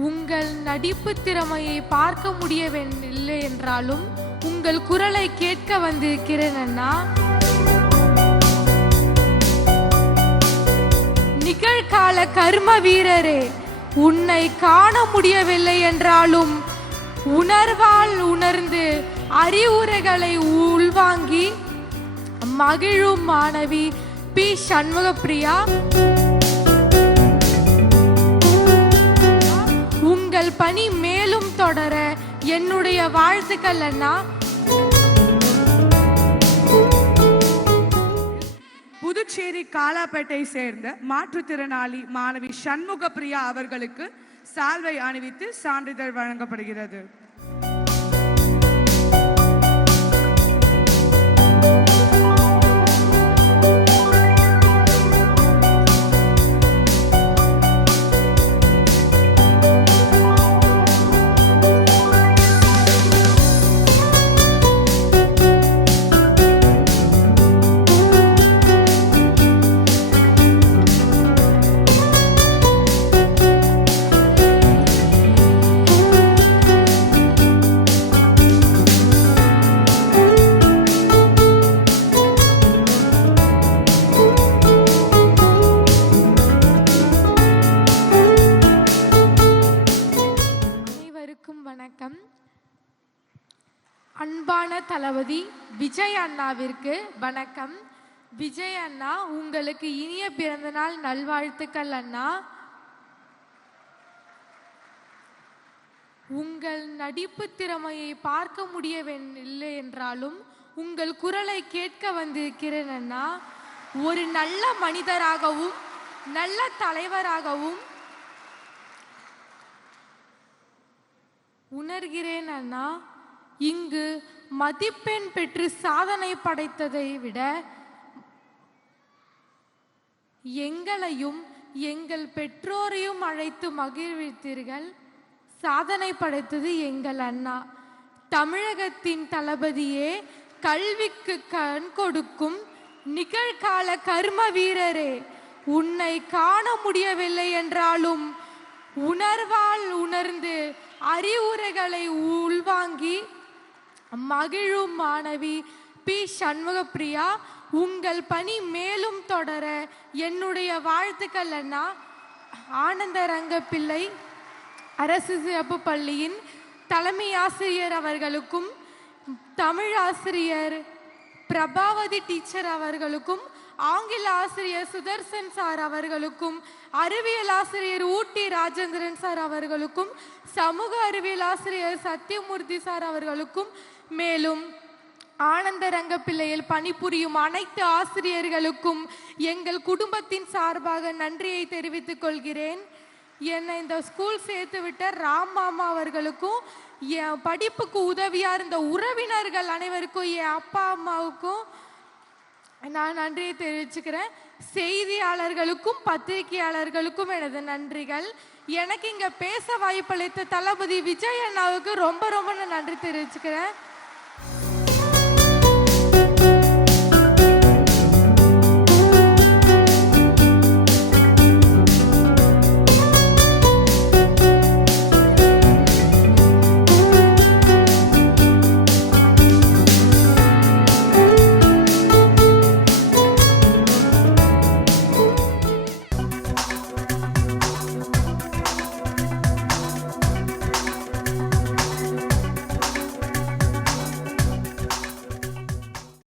உங்கள் நடிப்பு திறமையை பார்க்க முடியவில்லை என்றாலும் உங்கள் குரலை கேட்க வந்திருக்கிறேன் அண்ணா. நிகழ்கால கர்ம வீரரே, உன்னை காண முடியவில்லை என்றாலும் உணர்வால் உணர்ந்து அறிவுரைகளை உள்வாங்கி மகிழும் மாணவி பி. சண்முகப்பிரியா. உங்கள் பணி மேலும் தொடர என்னுடைய வாழ்த்துக்கள் அண்ணா. புதுச்சேரி காலாப்பேட்டை சேர்ந்த மாற்றுத்திறனாளி மாணவி சண்முகப்பிரியா அவர்களுக்கு சால்வை அணிவித்து சான்றிதழ் வழங்கப்படுகிறது. வணக்கம். அன்பான தளபதி விஜய் அண்ணாவிற்கு வணக்கம். விஜய் அண்ணா, உங்களுக்கு இனிய பிறந்தநாள் நல்வாழ்த்துக்கள் அண்ணா. உங்கள் நடிப்பு திறமையை பார்க்க முடியவில்லை என்றாலும் உங்கள் குரலை கேட்க வந்திருக்கிறேன் அண்ணா. ஒரு நல்ல மனிதராகவும் நல்ல தலைவராகவும் உணர்கிறேன் அண்ணா. இங்கு மதிப்பெண் பெற்று சாதனை படைத்ததை விட எங்களையும் எங்கள் பெற்றோரையும் அழைத்து மகிழ்வித்தீர்கள். சாதனை படைத்தது எங்கள் அண்ணா. தமிழகத்தின் தளபதியே, கல்விக்கு கண் கொடுக்கும் நிகழ்கால கர்ம வீரரே, உன்னை காண முடியவில்லை என்றாலும் உணர்வால் உணர்ந்து அறிவுரைகளை உள்வாங்கி மகிழும் மாணவி பி. சண்முகப்பிரியா. உங்கள் பணி மேலும் தொடர என்னுடைய வாழ்த்துக்கள் அண்ணா. ஆனந்தரங்கப்பிள்ளை அரசு சிறப்பு பள்ளியின் தலைமை ஆசிரியர் அவர்களுக்கும், தமிழ் ஆசிரியர் பிரபாவதி டீச்சர் அவர்களுக்கும், ஆங்கில ஆசிரியர் சுதர்சன் சார் அவர்களுக்கும், அறிவியல் ஆசிரியர் ஊட்டி ராஜேந்திரன் சார் அவர்களுக்கும், சமூக அறிவியல் ஆசிரியர் சத்தியமூர்த்தி சார் அவர்களுக்கும், மேலும் ஆனந்தரங்கப்பிள்ளையில் பணிபுரியும் அனைத்து ஆசிரியர்களுக்கும் எங்கள் குடும்பத்தின் சார்பாக நன்றியை தெரிவித்துக் கொள்கிறேன். என்னை இந்த ஸ்கூல் சேர்த்து விட்ட ராம் மாமா அவர்களுக்கும், என் படிப்புக்கு உதவியா இருந்த உறவினர்கள் அனைவருக்கும், என் அப்பா அம்மாவுக்கும் நான் நன்றியை தெரிவிச்சுக்கிறேன். செய்தியாளர்களுக்கும் பத்திரிகையாளர்களுக்கும் எனது நன்றிகள். எனக்கு இங்க பேச வாய்ப்பளித்த தளபதி விஜய் அண்ணாவுக்கு ரொம்ப ரொம்ப நன்றி தெரிவிச்சுக்கிறேன்.